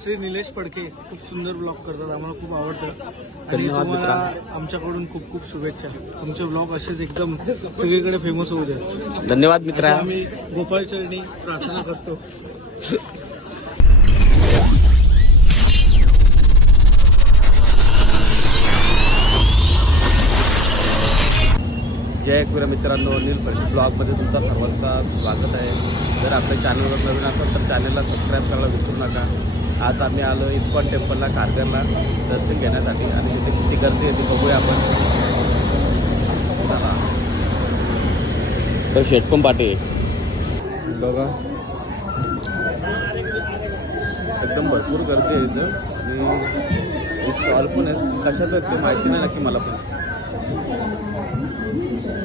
श्री निलेश पडके खूप सुंदर ब्लॉग करतात आम्हाला खूप आवडतं. आणि तुम्हाला आमच्याकडून खूप खूप शुभेच्छा. तुमचे ब्लॉग असेच एकदम सगळीकडे फेमस होऊ द्या धन्यवाद मित्रा. आम्ही गोपाळ चरणी प्रार्थना करतो. जय कुरा मित्रांनो अनिल परिषद ब्लॉगमध्ये तुमचा सर्वांचा स्वागत आहे. जर आपल्या चॅनलवर नवीन असेल तर चॅनलला सबस्क्राईब करायला विसरू नका. आज आम्ही आलो इस्कॉन टेम्पलला कारगरला दर्शन घेण्यासाठी आणि तिथे किती गर्दी आहे ती बघूया आपण. चला. तर शेटपंप पाटे बघा. एकदम भरपूर गर्दी आहे इथं. आणि स्टॉल पण आहेत कशात आहेत ते माहिती नाही नक्की मला पण.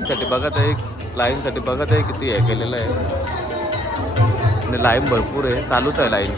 साठी बघत आहे लाईनसाठी बघत आहे किती हे केलेलं आहे. आणि लाईन भरपूर आहे. चालूच आहे लाईन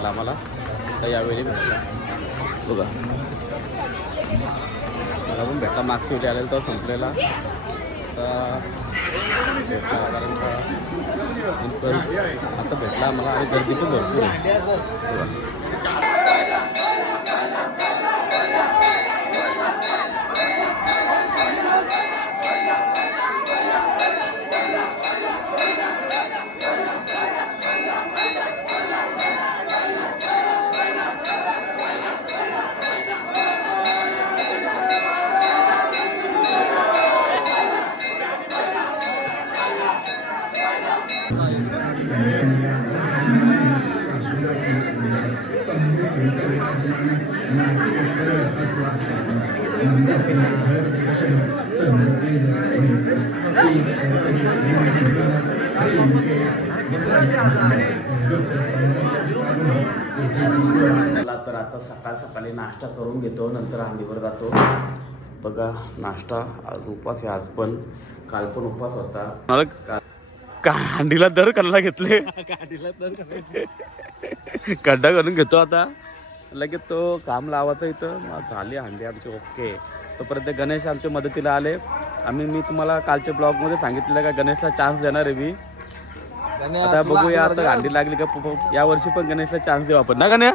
भेटला आम्हाला. तर यावेळी भेटला. बघा. मला पण भेटला. मागच्या वेळी आलेला तर संपलेला. आता भेटला कारण का आता भेटला मला आणि गर्दी पण भरपूर तर आता सकाळ सकाळी नाश्ता करून घेतो नंतर हंडीवर जातो. बघा नाश्ता आज उपास आहे आज पण. काल पण उपास होता. का हंडीला दर कल्ला घेतले? गाडीला तर खड्डा करून घेतो आता. लगेच तो काम लावायचा इथं. मग झाली हंडी आमची ओके. तोपर्यंत गणेश आमच्या मदतीला आले. आम्ही मी तुम्हाला कालच्या ब्लॉगमध्ये सांगितलं का गणेशला चान्स देणार आहे मी. आता बघूया आता हंडी लागली का? या वर्षी पण गणेशला चान्स देऊ आपण. ना गण्या?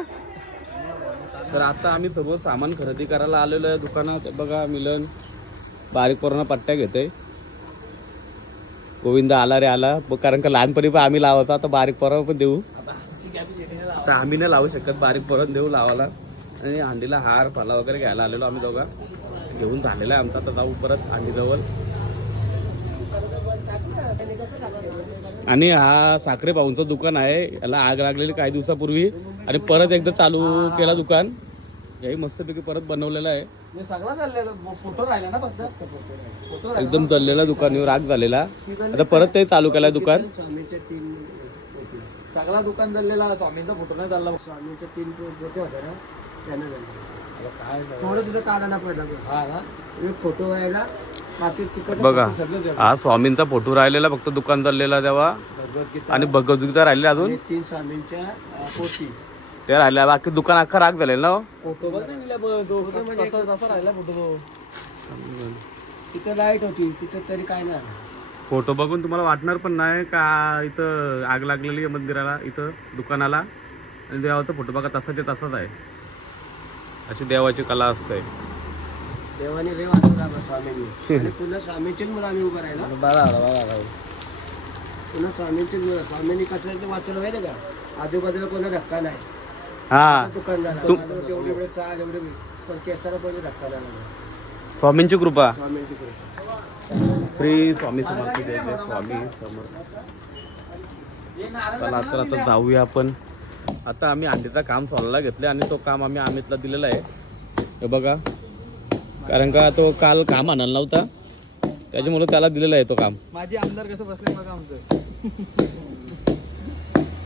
तर आता आम्ही सर्व सामान खरेदी करायला आलेलो आहे दुकानात. बघा मिलन. बारीक पोरांना पट्ट्या घेते गोविंद आला रे आला. कारण का लहानपणी पण आम्ही लावतो आता बारीक पोरांना पण देऊ. तर आम्ही नाही लावू शकत बारीक परत देऊ लावायला. आणि हंडीला हार फला वगैरे घ्यायला आलेलो आम्ही दोघा. घेऊन झालेला आहे आमचा आता जाऊ परत हंडीजवळ. आणि हा साखरे भाऊंचं दुकान आहे याला आग लागलेली काही दिवसापूर्वी. आणि परत एकदा चालू केला दुकान. हे मस्तपैकी परत बनवलेलं आहे. एकदम चाललेला दुकान आग झालेला. आता परत ते चालू केलाय दुकान. सगळा दुकान चाललेला स्वामींचा फोटो नाही चालला. स्वामीच्या तीन फोटो होते ना त्याने काय थोडं सुद्धा काढा ना पडला हा ना? एक फोटो व्हायला बाकी तिकट बघा हा स्वामींचा फोटो राहिलेला फक्त दुकान चाललेला तेव्हा. आणि भगवद्गीता राहिले अजून? तीन स्वामींच्या अं, पोथी ते राहिले बाकी दुकान अख्खा राग झालेलं ना हो. फोटो तसा राहिला फोटो तिथे लाइट होती तिथे तरी काय नाही. फोटो बघून तुम्हाला वाटणार पण नाही का इथं आग लागलेली आहे मंदिराला इथं दुकानाला आणि देवाचा फोटो बघा तसाच तसाच आहे अशी देवाची कला असते देवाने स्वामींनी पुन्हा स्वामीचीच मुलं आम्ही उभं राहिला बघा बघा पुन्हा स्वामींचीच मुलं स्वामींनी कसं ते वाचवलं माहिती का आजूबाजूला कोणा धक्का नाही हा दुकानदार एवढे एवढे चाल एवढे पण केसाला पण धक्का नाही. स्वामींची कृपा स्वामींची कृपा श्री स्वामी समर्थ जय जय स्वामी समर्थ. चला तर आता जाऊया आपण. आता आम्ही अंडीचं काम सोलायला घेतलं आणि तो काम आम्ही अमितला दिलेला आहे. हे बघा. कारण का तो काल काम आणायला नव्हता. त्याच्यामुळे त्याला दिलेला आहे तो काम. माझे आमदार कसं बसले बघा आमचं.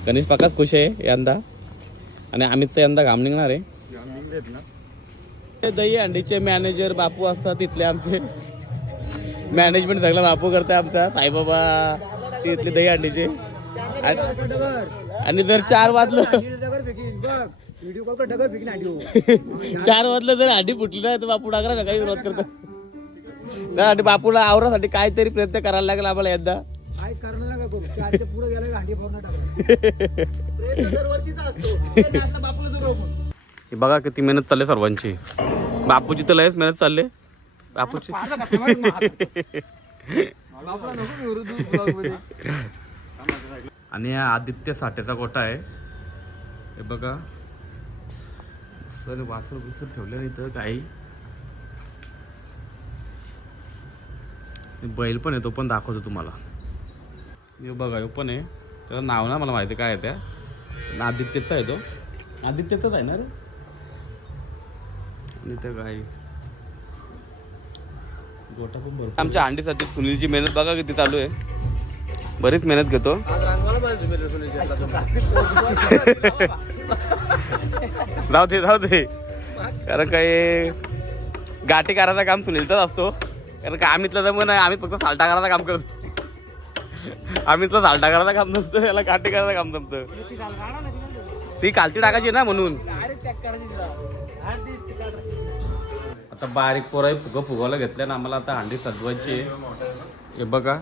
गणेश पाकाच खुश आहे यंदा. आणि अमितचा यंदा घाम निघणार आहे. दही अंडीचे मॅनेजर बापू असतात तिथले आमचे. मॅनेजमेंट सगळं बापू करताय आमचा साईबाबा इथले दही अंडीचे. आणि- आणि जर चार वाजलं डगर चार वाजलं जर अंडी फुटली ना तर बापू डाकरा सकाळी सुरुवात करतो. त्यासाठी बापूला आवरासाठी काहीतरी प्रयत्न करायला लागेल आम्हाला यंदा. हांडी बघा किती मेहनत चालली सर्वांची. बापूची तर लयच मेहनत चालली. बापूची. आणि हा आदित्य साठेचा गोटा आहे. हे बघा. सर वासर बिसर ठेवले नाही तर काही. हे बैल पण आहे तो पण दाखवतो तुम्हाला. हे बघा हे पण आहे. त्याचं नाव ना मला माहिती काय आहे त्या. आदित्यचा आहे तो. आदित्यचाच आहे ना रे? आणि त्या बरोबर आमच्या अंडीसाठी सुनीलची मेहनत बघा किती चालू आहे. बरीच मेहनत घेतो. जाऊ दे जाऊ दे. कारण काय गाठी करायचं काम सुनीलचाच असतो. कारण का आम्हीतलं जमून नाही आम्ही फक्त सालटा करायचं काम करतो. आम्हीतलं सालटा करायचं काम नसतं याला गाठी करायचं काम जमतं. ती कालची टाकायची ना म्हणून. आता बारीक पोरं फुगं फुगवलं घेतल्या ना आम्हाला आता हांडी सजवायची आहे. हे बघा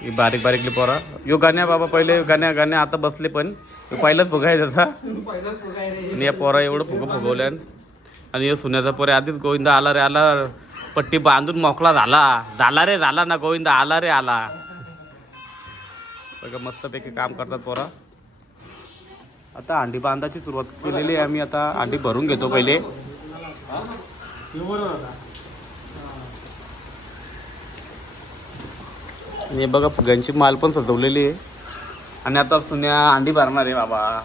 ही बारीक बारीकली पोरा. यो गाण्या बाबा पहिले गाण्या गाण्या आता बसले पण. पहिलंच पहिलाच फुगायचा आणि या पोरा एवढं फुगं फुगवल्या आणि या सुन्याचा पोरे आधीच गोविंदा आला रे आला. पट्टी बांधून मोकळा झाला. झाला रे झाला ना गोविंदा आला रे आला. बघा मस्तपैकी काम करतात पोरा. आता अंडी बांधाची सुरुवात केलेली आहे. आम्ही आता अंडी भरून घेतो पहिले. हे. बघा फुग्यांची माल पण सजवलेली आहे. आणि आता सुन्या अंडी भरणार आहे बाबा.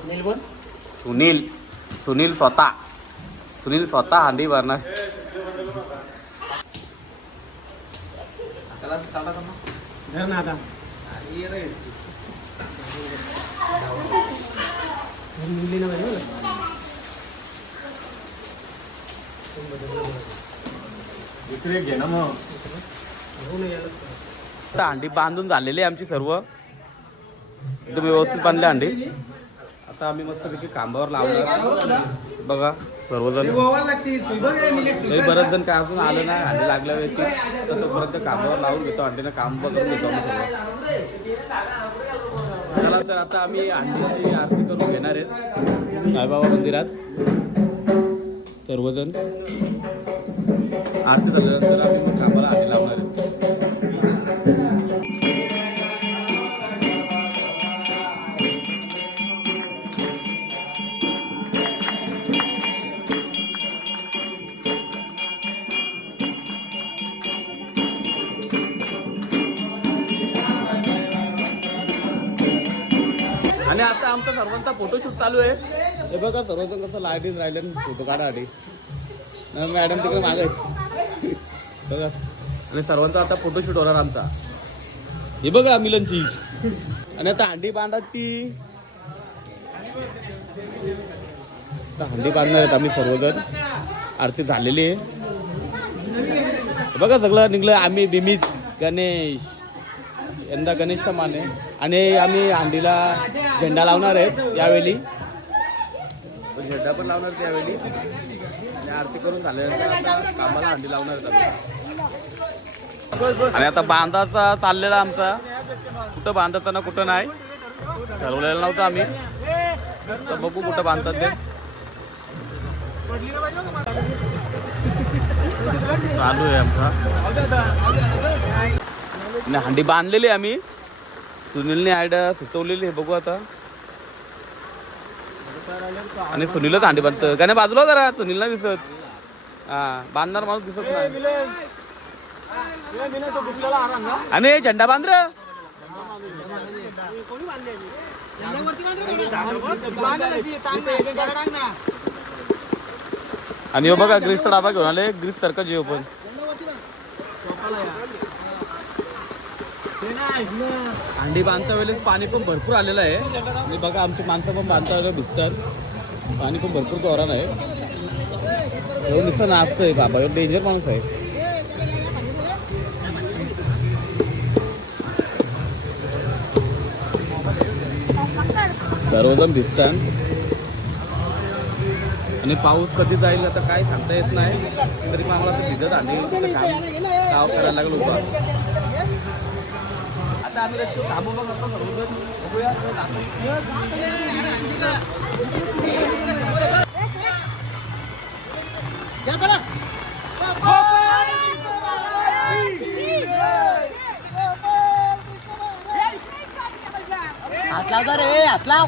सुनील सुनील. स्वतः. सुनील स्वतः अंडी भरणार. आता. आता अंडी बांधून झालेली आहे आमची सर्व. एकदम व्यवस्थित बांधले अंडी आता आम्ही मस्तपैकी खांबावर लावलं बघा सर्वजण. बरेच जण काय अजून आलं नाही अंडी लागल्या व्यक्ती तर तोपर्यंत कामावर लावून घेतो अंडीनं काम बघून घेतो आम्ही सर्व. तर आता आम्ही अंडीची आरती करून घेणार आहेत. साईबाबा मंदिरात. सर्वजण आरती झाल्यानंतर आम्ही मग कामाला आधी लावणार आहे. आणि आता आमचा सर्वांचा फोटोशूट चालू आहे. हे बघा सर्वजण कसं लाईटीच राहिले फोटो काढा आधी मॅडम तिकडे मागे आहेत. बघा. आणि सर्वांचा आता फोटोशूट होणार आमचा. हे बघा मिलनची. आणि आता हंडी बांधाची आता हंडी बांधणार आहेत आम्ही सर्वजण. आरती झालेली आहे. हे बघा सगळं निघलं. आम्ही बिमित गणेश. यंदा गणेश कमान आहे आणि आम्ही हंडीला झेंडा लावणार आहेत यावेळी. झेंडा पण लावणार आहेत यावेळी आणि आरती करून झाल्यानंतर कामाला हंडी लावणार आणि आता बांधाचा चाललेला आमचा. कुठं बांधतात ना कुठं नाही. ठरवलेलं नव्हतं आम्ही. तर बघू कुठं बांधतात ते. चालू आहे आमचा. आणि हंडी बांधलेली आहे आम्ही. सुनीलने आयडिया सुचवलेली आहे. बघू आता. आणि सुनीलच हंडी बांधतं गाणे नाही बाजूला हो जरा. सुनील ना दिसत. हा बांधणार माणूस दिसत नाही. आणि झेंडा बांध आणि हो बघा ग्रीसचा डाबा घेऊन आले. ग्रीस सारखा जेव पण. अंडी बांधता वेळेस पाणी पण भरपूर आलेलं आहे. आणि बघा आमची माणसं पण बांधता वेळेला भिजतात. पाणी पण भरपूर जोरान आहे. एवढं नुसतं नाचतोय बाबा एवढं डेंजर माणूस आहे. सर्वजण भिजतात. आणि पाऊस कधी जाईल आता काय सांगता येत नाही. तरी पण आम्हाला भिजत आणि काम करायला लागलो होतो. आता आम्ही बघूया. हात लाव रे हात लाव.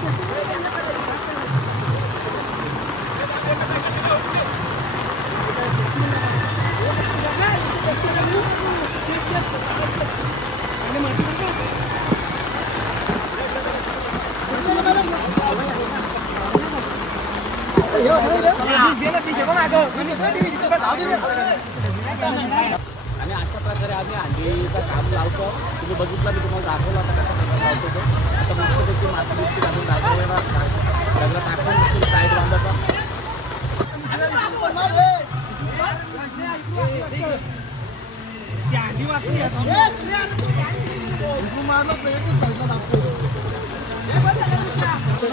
आणि अशा प्रकारे आम्ही अंडीचं काम लावतो. तुम्ही बघितलं मी तुम्हाला दाखवलं आता कशा प्रकारे लावतो तो. आता मस्तपैकी माती बिस्की घालून दाखवलेला सगळं टाकून साईड बांधायचा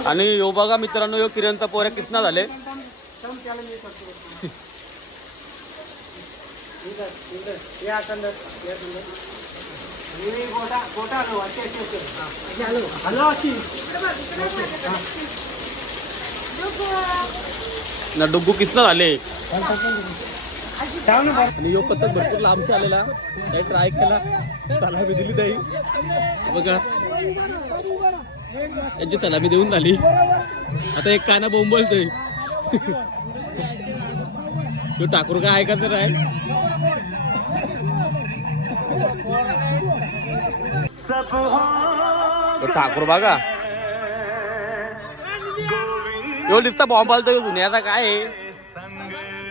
आणि यो बघा मित्रांनो यो किरणचा पोऱ्या कितना झाले? ना डुग्गू कितना झाले आणि यो पत्तक भरपूर लांबशी आलेला. काही ट्राय केला? सलामी दिली नाही बघा. यांची सलामी देऊन झाली आता एक काना बोंबलतोय. तो ठाकूर काय ऐकत तर ठाकूर बघा एवढं दिसता बॉम्ब आलतो दुनियाचा काय आहे?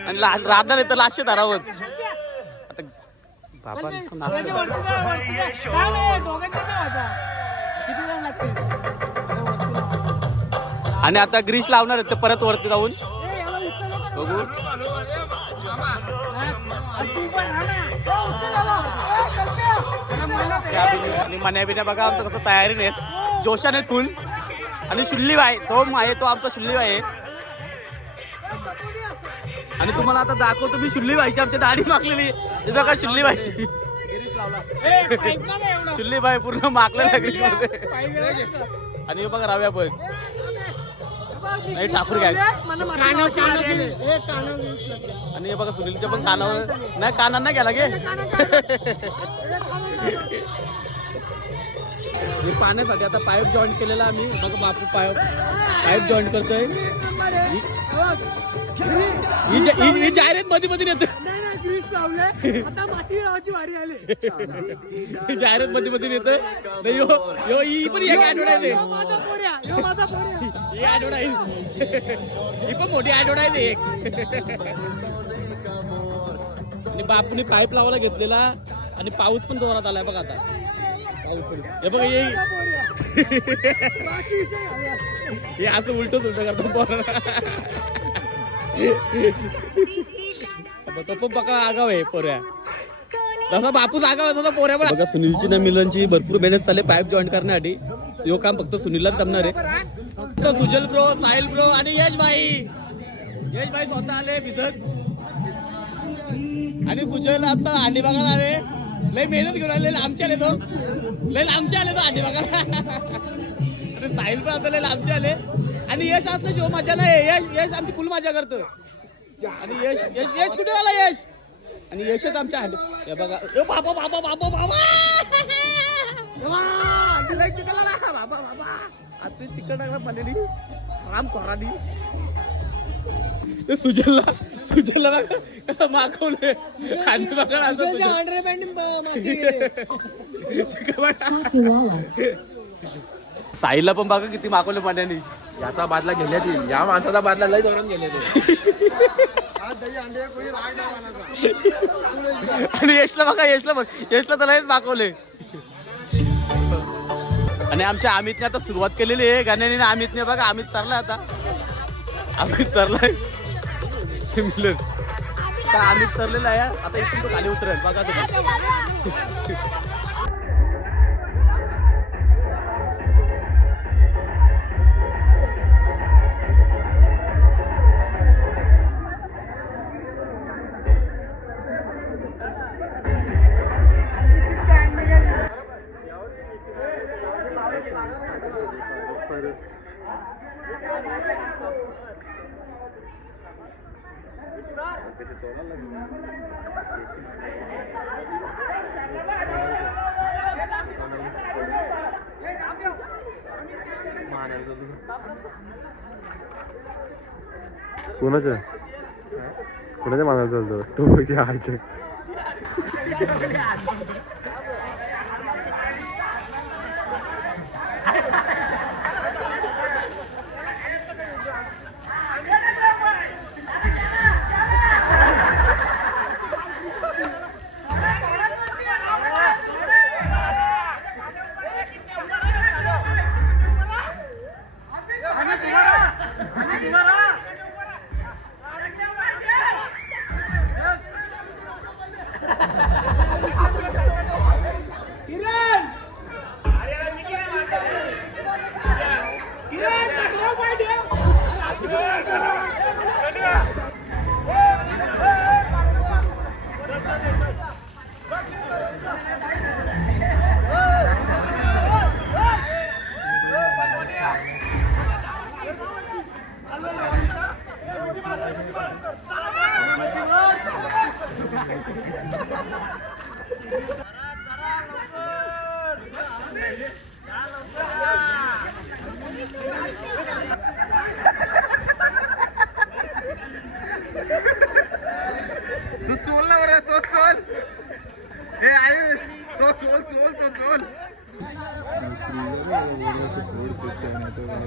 आणि ला- राहता नाही तर लाशे धरावत आता बाबा. आणि आता ग्रीस लावणार आहेत ते परत वरती जाऊन. बघू. आणि बघा आमचं कसं तयारी नाहीत जोशाने फुल. आणि शुल्लीबाई सोम आहे तो आमचा शुल्लीबाई आहे. आणि तुम्हाला आता दाखवतो मी शुल्लीबाईची आमच्या दाढी मागलेली. हे बघा शुल्लीबाईची. शुल्लीबाई पूर्ण मागलेल्या ग्रीसमध्ये आणि बघा राव्या पण. नाही ठाकूर घ्या आणि हे बघा सुनीलच्या पण कानावर नाही कानांना गेला गे. हे पाण्यासाठी आता पाईप जॉईन केलेला आम्ही. बघा बापू पाईप पाईप जॉईन करतोय. ही जाहिरात मध्ये मध्ये येते नाही नाही ग्रीस लावले आता माती लावायची वारी आली. जाहिरात मध्ये मध्ये यो यो ही पण एक ऍडव्हर्टाईज यो माझा पोऱ्या यो माझा पोऱ्या. ही ऍडव्हर्टाईज ही पण मोठी ऍडव्हर्टाईज आहे एक. आणि बापूने पाईप लावायला घेतलेला आणि पाऊस पण जोरात आलाय बघा आता. पाऊस पण. हे बघा हे झाला. हे असं उलट उलट करतो अब तो पण बघा आगाव आहे पोऱ्या. जसा बापूच आगाव आहे तसा पोऱ्या पण बघा सुनीलची ना मिलनची भरपूर मेहनत चालली पाईप जॉईन करण्यासाठी. यो काम फक्त सुनीललाच जमणार आहे. फक्त सुजल ब्रो साहिल ब्रो आणि यश भाई यश भाई स्वतः आले भिजत. आणि सुजल आता अंडी बघायला आले. लय मेहनत घेऊन आले लांबचे आले तो. लय लांबचे आले तो अंडी बघायला आणि साहिल पण आता लय लांबचे आले. आणि यश असलं शिव मजा नाही यश यश आमची फुल मजा करतो आणि यश यश यश कुठे आला यश? आणि यशच आमच्या हात हे बघा. ए बाबा बाबा बाबा बाबा. बाबा बाबा. आता चिकन टाकला पडलेली राम कोराडी ते सुजलला सुजलला बघा कसं मागवले आणि बघा असं. साईला पण बघा किती मागवले पाण्याने याचा बादला घेण्यात येईल. या माणसाचा बादला लय जोरात घेण्यात आणि यशला बघा यशला बघ. यशला तर लयच दाखवले आणि आमच्या अमितने आता सुरुवात केलेली आहे. गाण्याने अमितने बघा अमित तरलाय आता. अमित तरलाय अमित तरलेला आहे. आता इथून तो खाली उतरेल. बघा तुम्ही. कोणाच्या कोणाच्या मानाला चालतो? तो की आयच्या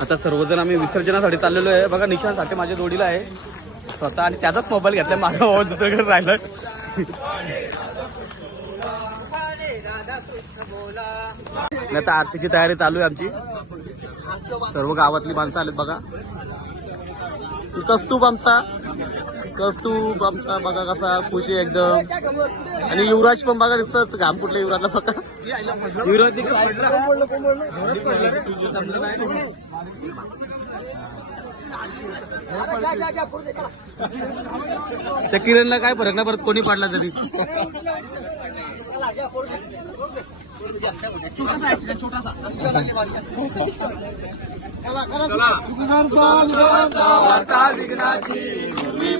आता सर्वजण आम्ही विसर्जनासाठी चाललेलो आहे. बघा निशांसाठी माझ्या जोडीला आहे. स्वतः आणि त्याचाच मोबाईल घेतलाय. माझा भाऊ दुसरीकडे राहिला आता आरतीची तयारी चालू आहे आमची. सर्व गावातली माणसं आलेत बघा. कस्तूप आमचा कस्तूप आमचा बघा कसा खुश आहे एकदम. आणि युवराज पण बघा दिसत घाम कुठल्या युवराजला बघा. युवराज त्या किरणला काय फरक नाही परत कोणी पाडला तरी.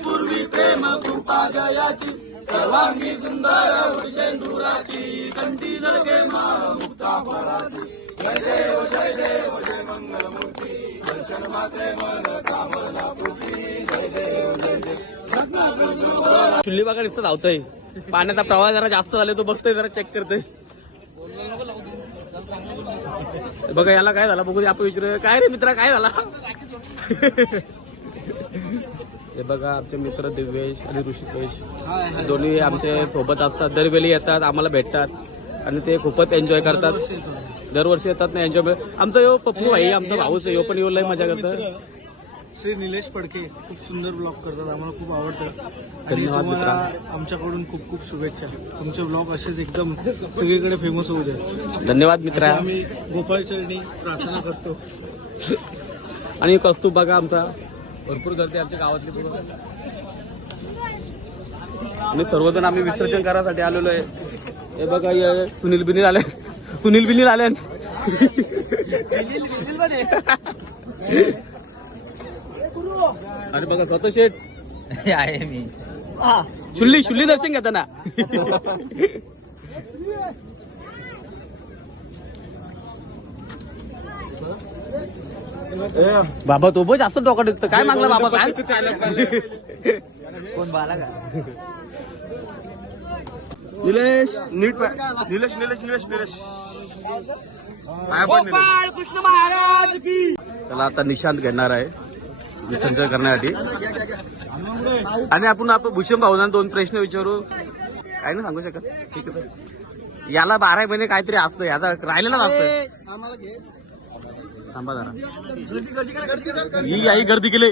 पूर्वी प्रेम कृपा जयाची सर्वांगी सुंदर वृषेंदुराची कंठी जळके मुक्ता फळाची जय देव जय देव जय मंगल मूर्ती दर्शन मात्रे मन कामना पूर्ती. जय देव जय देव. चुल्ली बघा नुसतं धावतोय. पाण्याचा प्रवाह जरा जास्त झाला तो बघतोय जरा चेक करतोय. बघा याला काय झाला? बघू दे आपण विचारू काय रे मित्रा काय झाला? हे बघा आमचे मित्र दिव्येश आणि ऋषिकेश. दोन्ही आमचे सोबत असतात. दरवेळी येतात आम्हाला भेटतात. आणि ते खूपच एन्जॉय करतात. दरवर्षी येतात ना एन्जॉय आमचा यो पप्पू भाई आमचा भाऊच आहे. यो पण येऊ लय मजा करतात. श्री निलेश फडके खूप सुंदर ब्लॉग करतात आम्हाला खूप आवडतं. आणि धन्यवाद तुम्हाला. आमच्याकडून खूप खूप शुभेच्छा. तुमचे ब्लॉग असेच एकदम सगळीकडे फेमस होऊ द्या धन्यवाद मित्रा. आम्ही गोपाळ चरणी प्रार्थना करतो. आणि कस्तूप बघा आमचा. भरपूर गर्दी आमच्या गावातली. आणि सर्वजण आम्ही विसर्जन करायसाठी आलेलो आहे. हे बघा सुनील बिनील आले. सुनील बिनील आले. आणि बघा स्वतः शेठ? आहे मी. शुल्ली शुल्ली दर्शन घेताना बाबा तो पण जास्त डोका टिकतं काय मागला बाबा? काय? कोण बाला का निलेश नीट निलेश निलेश निलेश निलेश. त्याला आता निशांत घेणार आहे. विसर्जन करण्यासाठी. आणि आपण आपण भूषण भाऊना दोन प्रश्न विचारू. काय नाही सांगू शकत. ठीक आहे. याला बारा महिने काहीतरी असतं. याचा राहिलेलाच असतं. थांबा जरा. ही आई गर्दी केली.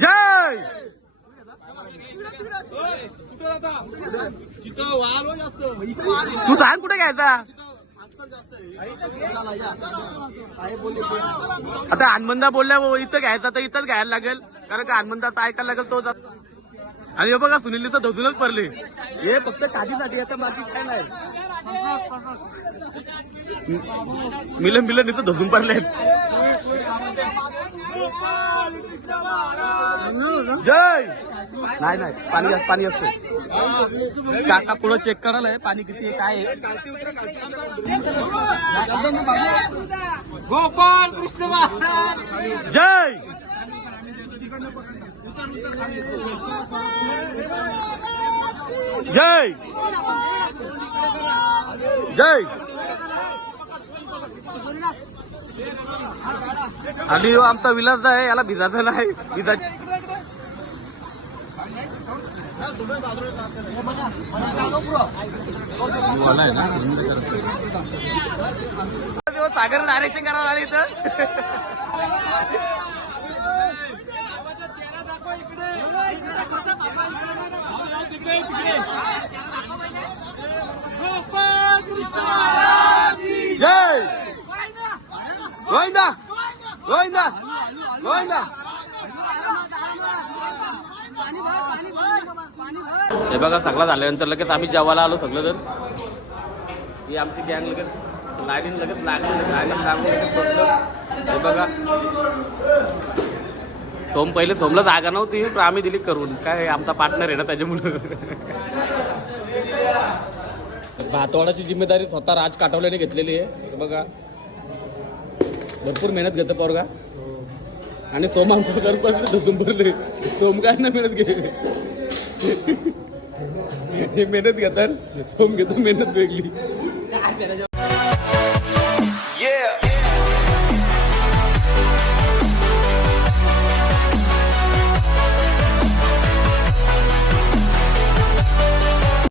जय! तू सांग कुठे घ्यायचा? आता हनुमंदा बोलल्या इथं घ्यायचा तर इथंच घ्यायला लागेल. कारण का हनुमंदाचा ऐकायला लागेल तो आणि हे बघा सुनील तर धजूनच पडले. हे फक्त काजीसाठी आता बाकी काय नाही. मिलन मिलन इथं धजून पडले जय! नाही नाही पाणी जास्त पाणी असते काका पुढं चेक करायला आहे पाणी किती आहे काय आहे. गोपाळ कृष्ण महाराज. जय! जय! जय। आणि हो, आमचा विलास आहे याला भिजायचा नाही. भिजा सागर नारेशन करायला आले इथं. जय! गोविंदा! गोविंदा! गोविंदा! हे बघा सगळा झाल्यानंतर लगेच आम्ही जेवायला आलो सगळं तर ही आमची गँग लगेच लाईन लगेच लागली लाईन लागून हे बघा. सोम पहिले सोमला जागा नव्हती पण आम्ही दिली करून. काय आमचा पार्टनर आहे ना त्याच्यामुळं. भातवाडाची जिम्मेदारी स्वतः राज काटवल्याने घेतलेली आहे. बघा. भरपूर मेहनत घेतो पोरगा. आणि सोम आमचं सरपंच धुतून सोम काय ना मेहनत घे. हे मेहनत घेतात. सोम घेतो मेहनत वेगळी.